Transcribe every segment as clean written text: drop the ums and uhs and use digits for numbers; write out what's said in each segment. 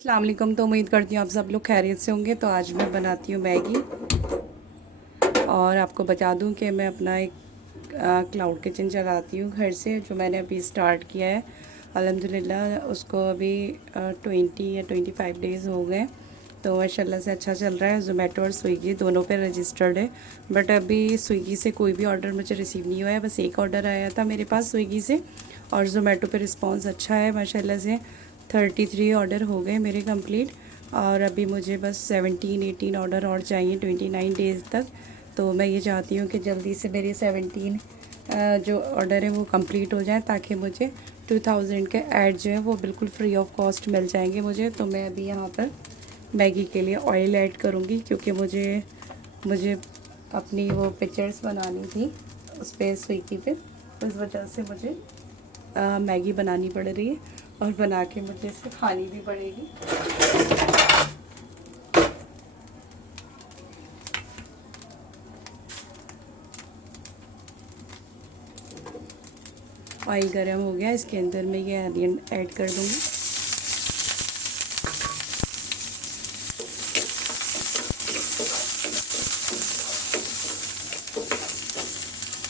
अस्सलाम वालेकुम। तो उम्मीद करती हूँ आप सब लोग खैरियत से होंगे। तो आज मैं बनाती हूँ मैगी। और आपको बता दूँ कि मैं अपना एक क्लाउड किचन चलाती हूँ घर से, जो मैंने अभी स्टार्ट किया है। अल्हम्दुलिल्लाह उसको अभी 20 या 25 डेज़ हो गए। तो माशाल्लाह से अच्छा चल रहा है। ज़ोमैटो और स्विगी दोनों पे रजिस्टर्ड है। बट अभी स्विगी से कोई भी ऑर्डर मुझे रिसीव नहीं हुआ है। बस एक ऑर्डर आया था मेरे पास स्विगी से, और ज़ोमैटो पे रिस्पांस अच्छा है माशाल्लाह से। 33 ऑर्डर हो गए मेरे कंप्लीट, और अभी मुझे बस 17-18 ऑर्डर और चाहिए 29 डेज़ तक। तो मैं ये चाहती हूँ कि जल्दी से मेरी 17 जो ऑर्डर है वो कंप्लीट हो जाए, ताकि मुझे 2000 के ऐड जो है वो बिल्कुल फ्री ऑफ कॉस्ट मिल जाएंगे मुझे। तो मैं अभी यहाँ पर मैगी के लिए ऑयल ऐड करूँगी, क्योंकि मुझे मुझे अपनी वो पिक्चर्स बनानी थी उस पर स्विगी पे। उस वजह से मुझे मैगी बनानी पड़ रही है, और बना के मुझे इसे खानी भी पड़ेगी। ऑयल गर्म हो गया, इसके अंदर मैं ये अनियन ऐड कर दूँगी।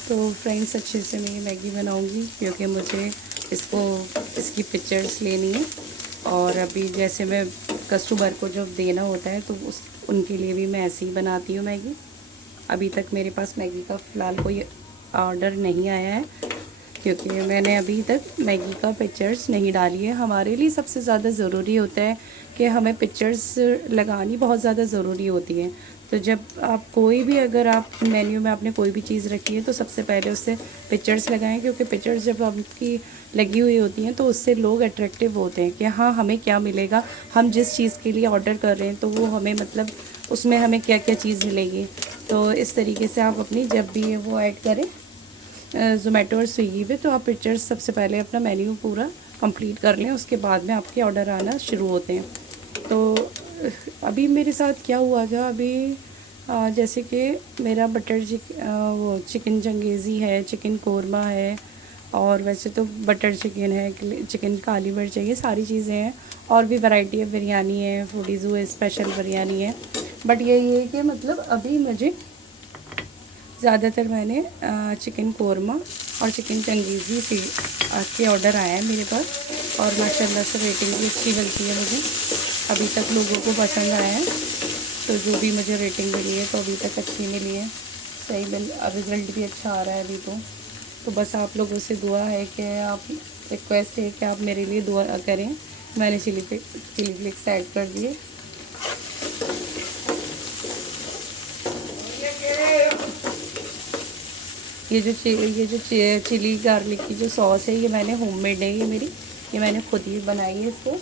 तो फ्रेंड्स, अच्छे से मैं ये मैगी बनाऊँगी, क्योंकि मुझे इसको इसकी पिक्चर्स लेनी है। और अभी जैसे मैं कस्टमर को जब देना होता है तो उस उनके लिए भी मैं ऐसे ही बनाती हूँ मैगी। अभी तक मेरे पास मैगी का फ़िलहाल कोई ऑर्डर नहीं आया है, क्योंकि मैंने अभी तक मैगी का पिक्चर्स नहीं डाली है। हमारे लिए सबसे ज़्यादा ज़रूरी होता है कि हमें पिक्चर्स लगानी बहुत ज़्यादा ज़रूरी होती है। तो जब आप कोई भी, अगर आप मेन्यू में आपने कोई भी चीज़ रखी है तो सबसे पहले उससे पिक्चर्स लगाएं, क्योंकि पिक्चर्स जब आपकी लगी हुई होती हैं तो उससे लोग अट्रैक्टिव होते हैं कि हाँ, हमें क्या मिलेगा, हम जिस चीज़ के लिए ऑर्डर कर रहे हैं तो वो हमें, मतलब उसमें हमें क्या क्या चीज़ मिलेगी। तो इस तरीके से आप अपनी जब भी वो ऐड करें ज़ोमैटो और स्विगी पे, तो आप पिक्चर्स सबसे पहले अपना मेन्यू पूरा कंप्लीट कर लें, उसके बाद में आपके ऑर्डर आना शुरू होते हैं। तो अभी मेरे साथ क्या हुआ था, अभी जैसे कि मेरा वो चिकन चंगेज़ी है, चिकन कोरमा है, और वैसे तो बटर चिकन है, चिकन काली मिर्च है, ये सारी चीज़ें हैं। और भी वैरायटी है, बिरयानी है, फूडीज़ू स्पेशल बिरयानी है। बट यही है कि मतलब अभी मुझे ज़्यादातर मैंने चिकन कोरमा और चिकन चंगेज़ी से के ऑर्डर आया है मेरे पास, और माशाल्लाह से रेटिंग भी अच्छी मिलती है मुझे। अभी तक लोगों को पसंद आया है। तो जो भी मुझे रेटिंग मिली है तो अभी तक अच्छी मिली है, सही मिल, रिज़ल्ट भी अच्छा आ रहा है अभी तो बस आप लोगों से दुआ है कि आप, रिक्वेस्ट है कि आप मेरे लिए दुआ करें। मैंने चिली फ्लेक्स ऐड कर दिए। ये जो चिली गार्लिक की जो सॉस है, ये मैंने होममेड है, ये मैंने खुद ही बनाई है इसको।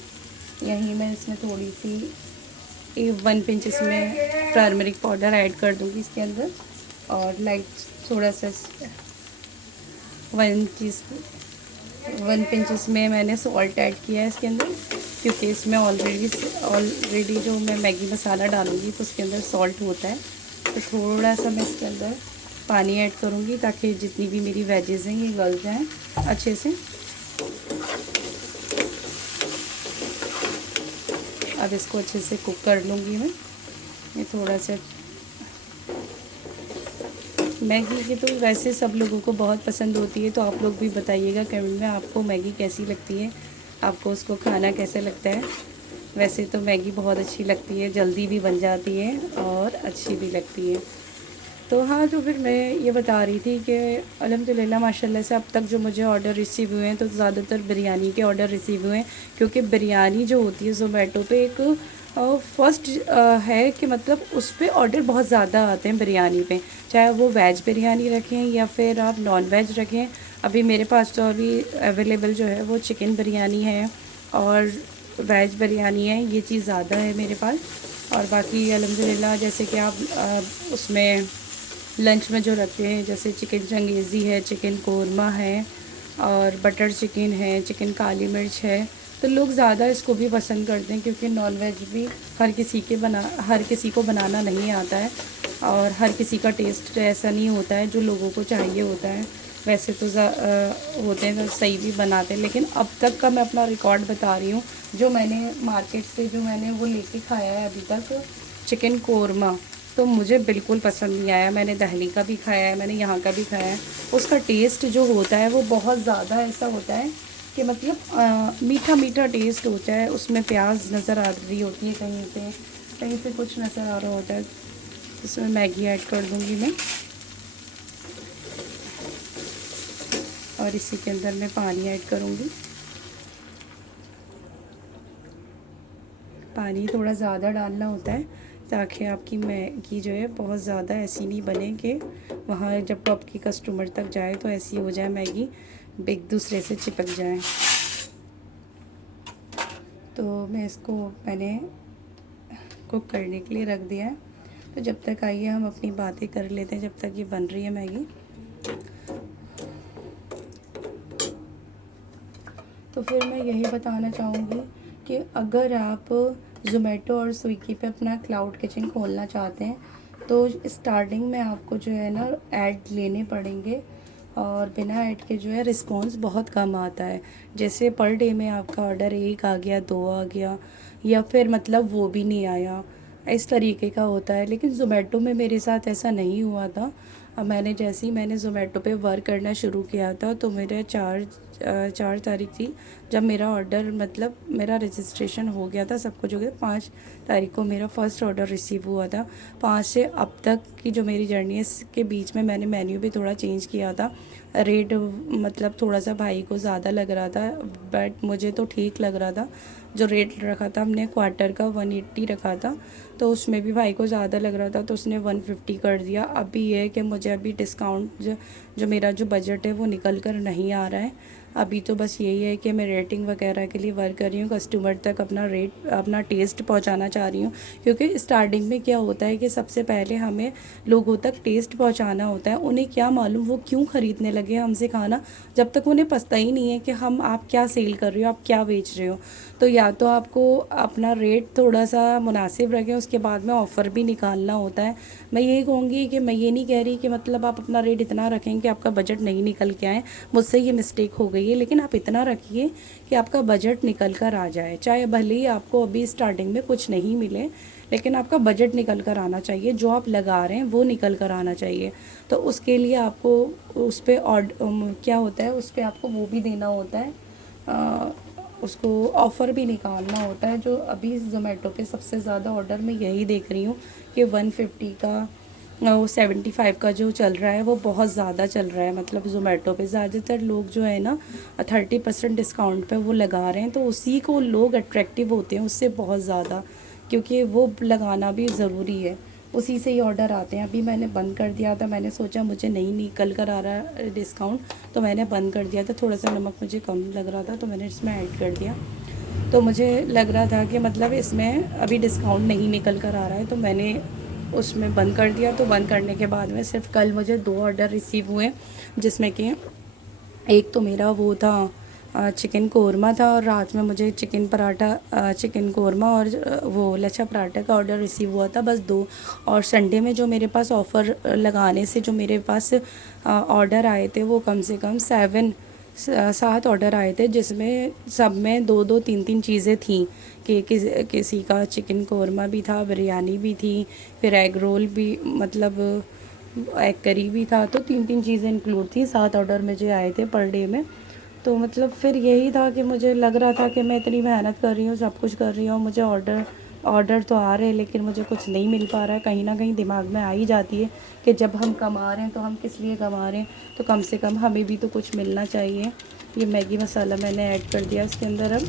यहीं मैं इसमें थोड़ी सी 1 पिंच इसमें टर्मरिक पाउडर ऐड कर दूँगी इसके अंदर, और लाइट थोड़ा सा 1 पिंच इसमें मैंने सॉल्ट ऐड किया है इसके अंदर, क्योंकि इसमें ऑलरेडी जो मैं मैगी मसाला डालूँगी तो उसके अंदर सॉल्ट होता है। तो थोड़ा सा मैं इसके अंदर पानी ऐड करूँगी, ताकि जितनी भी मेरी वेजेस हैं ये गल जाएं अच्छे से। अब इसको अच्छे से कुक कर लूँगी मैं। ये थोड़ा सा मैगी की तो वैसे सब लोगों को बहुत पसंद होती है, तो आप लोग भी बताइएगा कमेंट में आपको मैगी कैसी लगती है, आपको उसको खाना कैसे लगता है। वैसे तो मैगी बहुत अच्छी लगती है, जल्दी भी बन जाती है और अच्छी भी लगती है। तो हाँ, तो फिर मैं ये बता रही थी कि अल्हम्दुलिल्लाह माशाल्लाह से अब तक जो मुझे ऑर्डर रिसीव हुए हैं तो ज़्यादातर बिरयानी के ऑर्डर रिसीव हुए हैं, क्योंकि बिरयानी जो होती है ज़ोमैटो पे एक फ़र्स्ट है कि मतलब उस पर ऑर्डर बहुत ज़्यादा आते हैं बिरयानी पे, चाहे वो वेज बिरयानी रखें या फिर आप नॉन वेज रखें। अभी मेरे पास तो अभी अवेलेबल जो है वो चिकन बिरयानी है और वेज बिरयानी है, ये चीज़ ज़्यादा है मेरे पास। और बाकी अल्हम्दुलिल्लाह जैसे कि आप उसमें लंच में जो रखते हैं, जैसे चिकन चंगेज़ी है, चिकन कोरमा है, और बटर चिकन है, चिकन काली मिर्च है, तो लोग ज़्यादा इसको भी पसंद करते हैं, क्योंकि नॉन वेज भी हर किसी को बनाना नहीं आता है, और हर किसी का टेस्ट ऐसा नहीं होता है जो लोगों को चाहिए होता है। वैसे तो होते हैं तो सही भी बनाते हैं, लेकिन अब तक का मैं अपना रिकॉर्ड बता रही हूँ। जो मैंने मार्केट से जो मैंने वो लेके खाया है अभी तक चिकन कोरमा, तो मुझे बिल्कुल पसंद नहीं आया। मैंने दिल्ली का भी खाया है, मैंने यहाँ का भी खाया है। उसका टेस्ट जो होता है वो बहुत ज़्यादा ऐसा होता है कि मतलब मीठा मीठा टेस्ट होता है। उसमें प्याज नज़र आ रही होती है, कहीं से कुछ नज़र आ रहा होता है। इसमें मैगी ऐड कर दूँगी मैं, और इसी के अंदर मैं पानी ऐड करूँगी। पानी थोड़ा ज़्यादा डालना होता है ताकि आपकी मैगी जो है बहुत ज़्यादा ऐसी नहीं बने कि वहाँ जब आपकी कस्टमर तक जाए तो ऐसी हो जाए मैगी एक दूसरे से चिपक जाए। तो मैंने कुक करने के लिए रख दिया है। तो जब तक आइए हम अपनी बातें कर लेते हैं, जब तक ये बन रही है मैगी। तो फिर मैं यही बताना चाहूँगी कि अगर आप ज़ोमैटो और स्विगी पे अपना क्लाउड किचन खोलना चाहते हैं तो स्टार्टिंग में आपको जो है ना ऐड लेने पड़ेंगे, और बिना ऐड के जो है रिस्पॉन्स बहुत कम आता है। जैसे पर डे में आपका ऑर्डर 1 आ गया, 2 आ गया, या फिर मतलब वो भी नहीं आया, इस तरीके का होता है। लेकिन ज़ोमैटो में मेरे साथ ऐसा नहीं हुआ था। अब मैंने ज़ोमैटो पे वर्क करना शुरू किया था तो मेरे 4 तारीख थी जब मेरा ऑर्डर, मतलब मेरा रजिस्ट्रेशन हो गया था, सब कुछ हो गया। 5 तारीख को मेरा फ़र्स्ट ऑर्डर रिसीव हुआ था। 5 से अब तक की जो मेरी जर्नी है, इसके बीच में मैंने मेन्यू भी थोड़ा चेंज किया था। रेट मतलब थोड़ा सा भाई को ज़्यादा लग रहा था, बट मुझे तो ठीक लग रहा था। जो रेट रखा था हमने क्वार्टर का 180 रखा था, तो उसमें भी भाई को ज़्यादा लग रहा था तो उसने 150 कर दिया। अभी ये है कि मुझे अभी डिस्काउंट जो मेरा जो बजट है वो निकल कर नहीं आ रहा है। अभी तो बस यही है कि मैं रेटिंग वगैरह के लिए वर्क कर रही हूँ, कस्टमर तक अपना टेस्ट पहुँचाना चाह रही हूँ। क्योंकि स्टार्टिंग में क्या होता है कि सबसे पहले हमें लोगों तक टेस्ट पहुँचाना होता है। उन्हें क्या मालूम वो क्यों ख़रीदने लगे हमसे खाना, जब तक उन्हें पता ही नहीं है कि आप क्या सेल कर रहे हो, आप क्या बेच रहे हो। तो या तो आपको अपना रेट थोड़ा सा मुनासिब रखें, उसके बाद में ऑफ़र भी निकालना होता है। मैं यही कहूँगी कि मैं ये नहीं कह रही कि मतलब आप अपना रेट इतना रखें कि आपका बजट नहीं निकल के आए। मुझसे ये मिस्टेक हो गई है, लेकिन आप इतना रखिए कि आपका बजट निकल कर आ जाए। चाहे भले ही आपको अभी स्टार्टिंग में कुछ नहीं मिले, लेकिन आपका बजट निकल कर आना चाहिए, जो आप लगा रहे हैं वो निकल कर आना चाहिए। तो उसके लिए आपको उस पर क्या होता है, उस पर आपको वो भी देना होता है, उसको ऑफ़र भी निकालना होता है। जो अभी ज़ोमैटो पे सबसे ज़्यादा ऑर्डर मैं यही देख रही हूँ कि 150 का, वो 75 का जो चल रहा है वो बहुत ज़्यादा चल रहा है। मतलब ज़ोमैटो पे ज़्यादातर लोग जो है ना 30% डिस्काउंट पे वो लगा रहे हैं, तो उसी को लोग अट्रैक्टिव होते हैं उससे बहुत ज़्यादा, क्योंकि वो लगाना भी ज़रूरी है। उसी से ही ऑर्डर आते हैं। अभी मैंने बंद कर दिया था, मैंने सोचा मुझे नहीं निकल कर आ रहा डिस्काउंट, तो मैंने बंद कर दिया था। थोड़ा सा नमक मुझे कम लग रहा था तो मैंने इसमें ऐड कर दिया। तो मुझे लग रहा था कि मतलब इसमें अभी डिस्काउंट नहीं निकल कर आ रहा है, तो मैंने उसमें बंद कर दिया। तो बंद करने के बाद में सिर्फ कल मुझे 2 ऑर्डर रिसीव हुए, जिसमें कि एक तो मेरा वो था चिकन कोरमा था, और रात में मुझे चिकन पराठा, चिकन कोरमा और वो लच्छा पराठा का ऑर्डर रिसीव हुआ था, बस 2। और संडे में जो मेरे पास ऑफ़र लगाने से जो मेरे पास ऑर्डर आए थे वो कम से कम 7 ऑर्डर आए थे, जिसमें सब में 2-2 3-3 चीज़ें थीं। कि किसी का चिकन कोरमा भी था, बिरयानी भी थी, फिर एग रोल भी, मतलब एग करी भी था। तो 3-3 चीज़ें इंक्लूड थी। 7 ऑर्डर मुझे आए थे पर डे में। तो मतलब फिर यही था कि मुझे लग रहा था कि मैं इतनी मेहनत कर रही हूँ, सब कुछ कर रही हूँ, मुझे ऑर्डर तो आ रहे हैं लेकिन मुझे कुछ नहीं मिल पा रहा है। कहीं ना कहीं दिमाग में आ ही जाती है कि जब हम कमा रहे हैं तो हम किस लिए कमा रहे हैं, तो कम से कम हमें भी तो कुछ मिलना चाहिए। ये मैगी मसाला मैंने ऐड कर दिया इसके अंदर अब,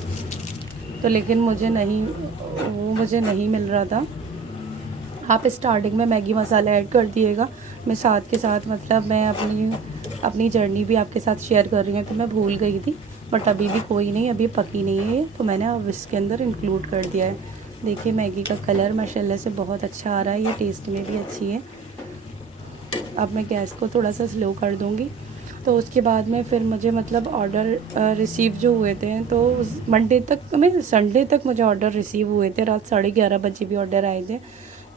तो लेकिन मुझे नहीं मिल रहा था। आप स्टार्टिंग में मैगी मसाला ऐड कर दिएगा। मैं साथ के साथ मतलब मैं अपनी जर्नी भी आपके साथ शेयर कर रही हूँ कि मैं भूल गई थी, बट अभी भी कोई नहीं, अभी पकी नहीं है तो मैंने अब इसके अंदर इंक्लूड कर दिया है। देखिए मैगी का कलर माशाल्लाह से बहुत अच्छा आ रहा है, ये टेस्ट में भी अच्छी है। अब मैं गैस को थोड़ा सा स्लो कर दूँगी। तो उसके बाद में फिर मुझे मतलब ऑर्डर रिसीव जो हुए थे, तो मंडे तक में संडे तक मुझे ऑर्डर रिसीव हुए थे, रात 11:30 बजे भी ऑर्डर आए थे।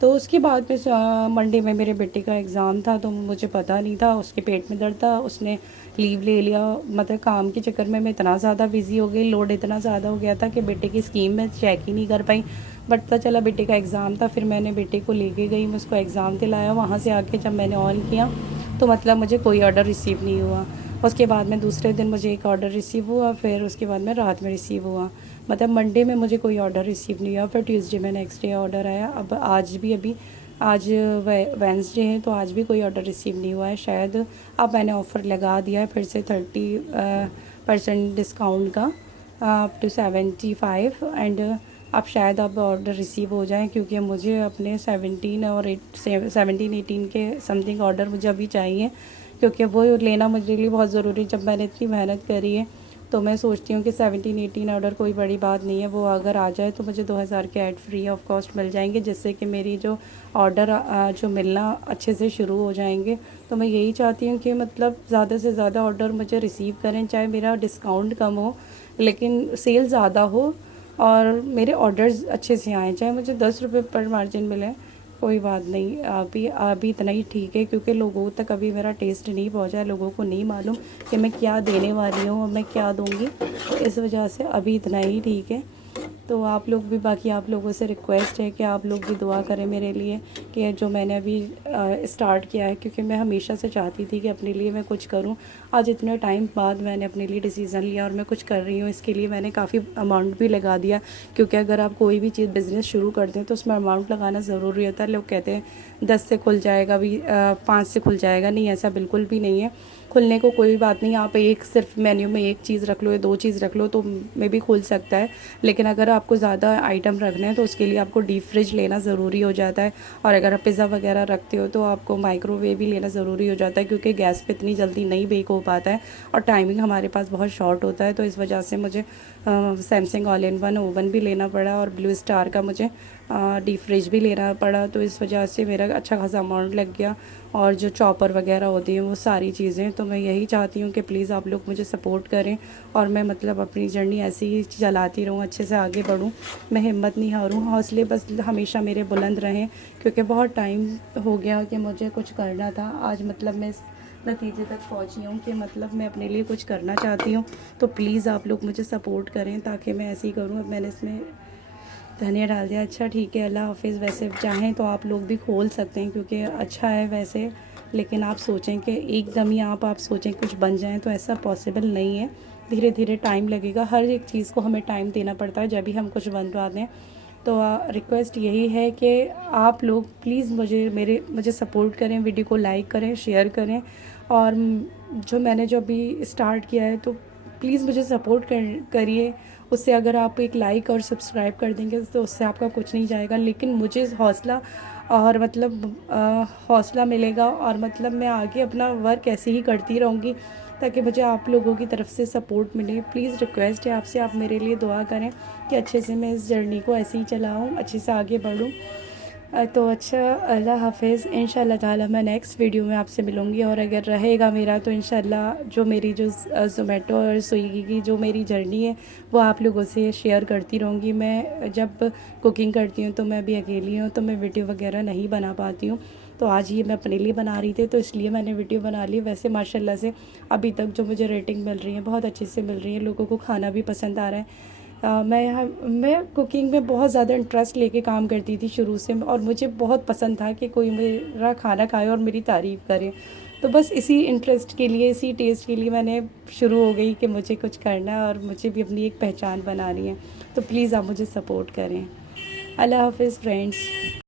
तो उसके बाद में मंडे में मेरे बेटे का एग्ज़ाम था, तो मुझे पता नहीं था, उसके पेट में दर्द था, उसने लीव ले लिया। मतलब काम के चक्कर में मैं इतना ज़्यादा बिज़ी हो गई, लोड इतना ज़्यादा हो गया था कि बेटे की स्कीम में चेक ही नहीं कर पाई। बट पता चला बेटे का एग्ज़ाम था, फिर मैंने बेटे को लेके गई, मैं उसको एग्ज़ाम दिलाया। वहाँ से आके जब मैंने ऑन किया तो मतलब मुझे कोई ऑर्डर रिसीव नहीं हुआ। उसके बाद में दूसरे दिन मुझे एक ऑर्डर रिसीव हुआ, फिर उसके बाद में रात में रिसीव हुआ। मतलब मंडे में मुझे कोई ऑर्डर रिसीव नहीं हुआ, फिर ट्यूसडे में नेक्स्ट डे ऑर्डर आया। अब आज भी आज वेंसडे है, तो आज भी कोई ऑर्डर रिसीव नहीं हुआ है शायद। अब मैंने ऑफ़र लगा दिया है फिर से 30% डिस्काउंट का, अप टू 75। एंड अब शायद अब ऑर्डर रिसीव हो जाए, क्योंकि मुझे अपने 17 18 के समथिंग ऑर्डर मुझे अभी चाहिए, क्योंकि वो लेना मेरे लिए बहुत ज़रूरी। जब मैंने इतनी मेहनत करी है तो मैं सोचती हूँ कि 17 18 ऑर्डर कोई बड़ी बात नहीं है। वो अगर आ जाए तो मुझे 2000 के ऐड फ्री ऑफ कॉस्ट मिल जाएंगे, जिससे कि मेरी जो ऑर्डर जो मिलना अच्छे से शुरू हो जाएंगे। तो मैं यही चाहती हूँ कि मतलब ज़्यादा से ज़्यादा ऑर्डर मुझे रिसीव करें, चाहे मेरा डिस्काउंट कम हो लेकिन सेल ज़्यादा हो, और मेरे ऑर्डर्स अच्छे से आएँ। चाहे मुझे 10 रुपये पर मार्जिन मिले, कोई बात नहीं, अभी इतना ही ठीक है, क्योंकि लोगों तक अभी मेरा टेस्ट नहीं पहुंचा है। लोगों को नहीं मालूम कि मैं क्या देने वाली हूँ और मैं क्या दूँगी, तो इस वजह से अभी इतना ही ठीक है। तो आप लोग भी, बाकी आप लोगों से रिक्वेस्ट है कि आप लोग भी दुआ करें मेरे लिए, कि जो मैंने अभी स्टार्ट किया है, क्योंकि मैं हमेशा से चाहती थी कि अपने लिए मैं कुछ करूं। आज इतने टाइम बाद मैंने अपने लिए डिसीज़न लिया और मैं कुछ कर रही हूं। इसके लिए मैंने काफ़ी अमाउंट भी लगा दिया, क्योंकि अगर आप कोई भी चीज़ बिज़नेस शुरू करते हैं तो उसमें अमाउंट लगाना ज़रूरी होता है। लोग कहते हैं 10 से खुल जाएगा, भी 5 से खुल जाएगा, नहीं, ऐसा बिल्कुल भी नहीं है। खुलने को कोई बात नहीं, आप एक सिर्फ मेन्यू में एक चीज़ रख लो या 2 चीज़ रख लो तो मे भी खुल सकता है। लेकिन अगर आपको ज़्यादा आइटम रखने हैं तो उसके लिए आपको डीप फ्रिज लेना ज़रूरी हो जाता है। और अगर आप पिज़्ज़ा वगैरह रखते हो तो आपको माइक्रोवेव भी लेना ज़रूरी हो जाता है, क्योंकि गैस पे इतनी जल्दी नहीं बेक हो पाता है और टाइमिंग हमारे पास बहुत शॉर्ट होता है। तो इस वजह से मुझे Samsung all in one oven भी लेना पड़ा, और ब्लू स्टार का मुझे डीप फ्रिज भी लेना पड़ा। तो इस वजह से मेरा अच्छा खासा अमाउंट लग गया, और जो चॉपर वगैरह होती हैं वो सारी चीज़ें। तो मैं यही चाहती हूँ कि प्लीज़ आप लोग मुझे सपोर्ट करें, और मैं मतलब अपनी जर्नी ऐसे ही चलाती रहूँ, अच्छे से आगे बढ़ूँ। मैं हिम्मत नहीं हारूँ, हौसले बस हमेशा मेरे बुलंद रहें, क्योंकि बहुत टाइम हो गया कि मुझे कुछ करना था। आज मतलब मैं इस नतीजे तक पहुँची हूँ कि मतलब मैं अपने लिए कुछ करना चाहती हूँ। तो प्लीज़ आप लोग मुझे सपोर्ट करें ताकि मैं ऐसे ही करूँ। अब मैंने इसमें धनिया डाल दिया, अच्छा ठीक है, अल्लाह हाफिज़। वैसे चाहें तो आप लोग भी खोल सकते हैं, क्योंकि अच्छा है वैसे, लेकिन आप सोचें कि एकदम ही आप सोचें कुछ बन जाएं तो ऐसा पॉसिबल नहीं है। धीरे धीरे टाइम लगेगा, हर एक चीज़ को हमें टाइम देना पड़ता है जब भी हम कुछ बनवा दें। तो रिक्वेस्ट यही है कि आप लोग प्लीज़ मुझे सपोर्ट करें, वीडियो को लाइक करें, शेयर करें। और जो मैंने जो अभी स्टार्ट किया है तो प्लीज़ मुझे सपोर्ट करिए। उससे अगर आप एक लाइक और सब्सक्राइब कर देंगे तो उससे आपका कुछ नहीं जाएगा, लेकिन मुझे हौसला और मतलब हौसला मिलेगा, और मतलब मैं आगे अपना वर्क ऐसे ही करती रहूँगी ताकि मुझे आप लोगों की तरफ से सपोर्ट मिले। प्लीज़ रिक्वेस्ट है आपसे, आप मेरे लिए दुआ करें कि अच्छे से मैं इस जर्नी को ऐसे ही चलाऊँ, अच्छे से आगे बढ़ूँ। तो अच्छा, अल्लाह हाफ़िज़। इंशाल्लाह ताला मैं नेक्स्ट वीडियो में आपसे मिलूँगी, और अगर रहेगा मेरा तो इंशाल्लाह जो मेरी जो ज़ोमैटो और स्विगी की जो मेरी जर्नी है वो आप लोगों से शेयर करती रहूँगी। मैं जब कुकिंग करती हूँ तो मैं भी अकेली हूँ, तो मैं वीडियो वगैरह नहीं बना पाती हूँ। तो आज ये मैं अपने लिए बना रही थी, तो इसलिए मैंने वीडियो बना ली। वैसे माशाल्लाह से अभी तक जो मुझे रेटिंग मिल रही है बहुत अच्छे से मिल रही है, लोगों को खाना भी पसंद आ रहा है। मैं कुकिंग में बहुत ज़्यादा इंटरेस्ट लेके काम करती थी शुरू से, और मुझे बहुत पसंद था कि कोई मेरा खाना खाए और मेरी तारीफ़ करे। तो बस इसी इंटरेस्ट के लिए, इसी टेस्ट के लिए मैंने शुरू हो गई कि मुझे कुछ करना है और मुझे भी अपनी एक पहचान बनानी है। तो प्लीज़ आप मुझे सपोर्ट करें। अल्लाह हाफ़िज़ फ्रेंड्स।